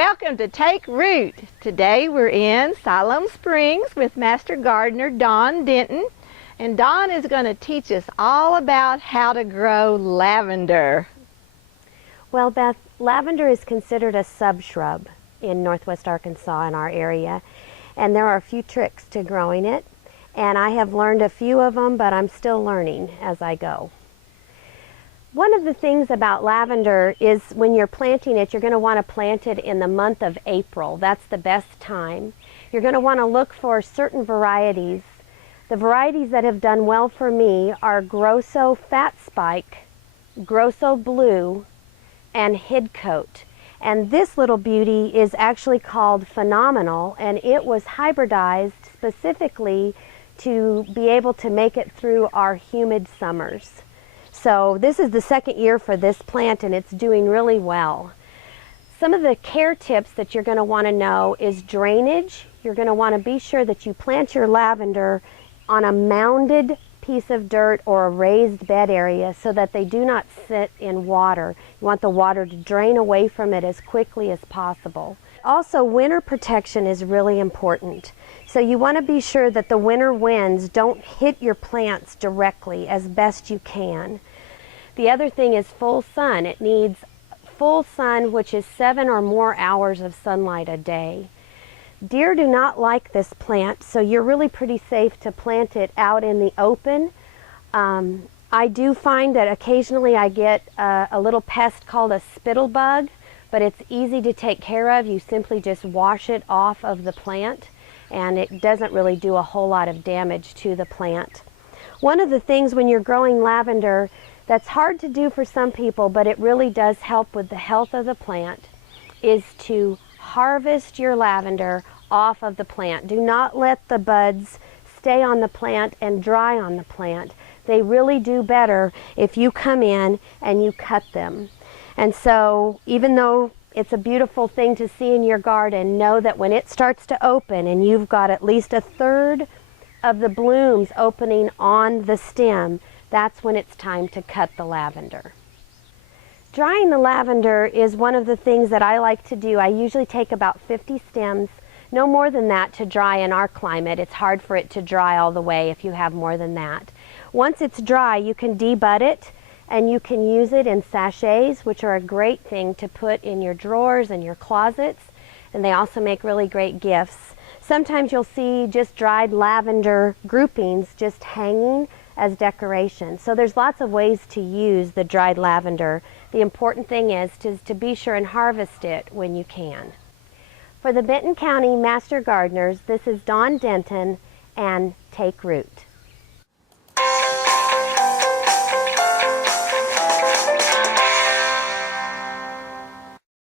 Welcome to Take Root. Today we're in Siloam Springs with Master Gardener Dawn Denton, and Dawn is going to teach us all about how to grow lavender. Well, Beth, lavender is considered a subshrub in northwest Arkansas in our area, and there are a few tricks to growing it, and I have learned a few of them, but I'm still learning as I go. One of the things about lavender is when you're planting it, you're going to want to plant it in the month of April. That's the best time. You're going to want to look for certain varieties. The varieties that have done well for me are Grosso Fat Spike, Grosso Blue, and Hidcoat. And this little beauty is actually called Phenomenal, and it was hybridized specifically to be able to make it through our humid summers. So this is the second year for this plant, and it's doing really well. Some of the care tips that you're going to want to know is drainage. You're going to want to be sure that you plant your lavender on a mounded piece of dirt or a raised bed area so that they do not sit in water. You want the water to drain away from it as quickly as possible. Also, winter protection is really important. So you want to be sure that the winter winds don't hit your plants directly as best you can. The other thing is full sun. It needs full sun, which is 7 or more hours of sunlight a day. Deer do not like this plant, so you're really pretty safe to plant it out in the open. I do find that occasionally I get a little pest called a spittlebug, but it's easy to take care of. You simply just wash it off of the plant, and it doesn't really do a whole lot of damage to the plant. One of the things when you're growing lavender that's hard to do for some people, but it really does help with the health of the plant, is to harvest your lavender off of the plant. Do not let the buds stay on the plant and dry on the plant. They really do better if you come in and you cut them. And so even though it's a beautiful thing to see in your garden, know that when it starts to open and you've got at least a third of the blooms opening on the stem, that's when it's time to cut the lavender. Drying the lavender is one of the things that I like to do. I usually take about 50 stems, no more than that, to dry in our climate. It's hard for it to dry all the way if you have more than that. Once it's dry, you can debud it, and you can use it in sachets, which are a great thing to put in your drawers and your closets, and they also make really great gifts. Sometimes you'll see just dried lavender groupings just hanging as decoration. So there's lots of ways to use the dried lavender. The important thing is to be sure and harvest it when you can. For the Benton County Master Gardeners, this is Dawn Denton, and Take Root.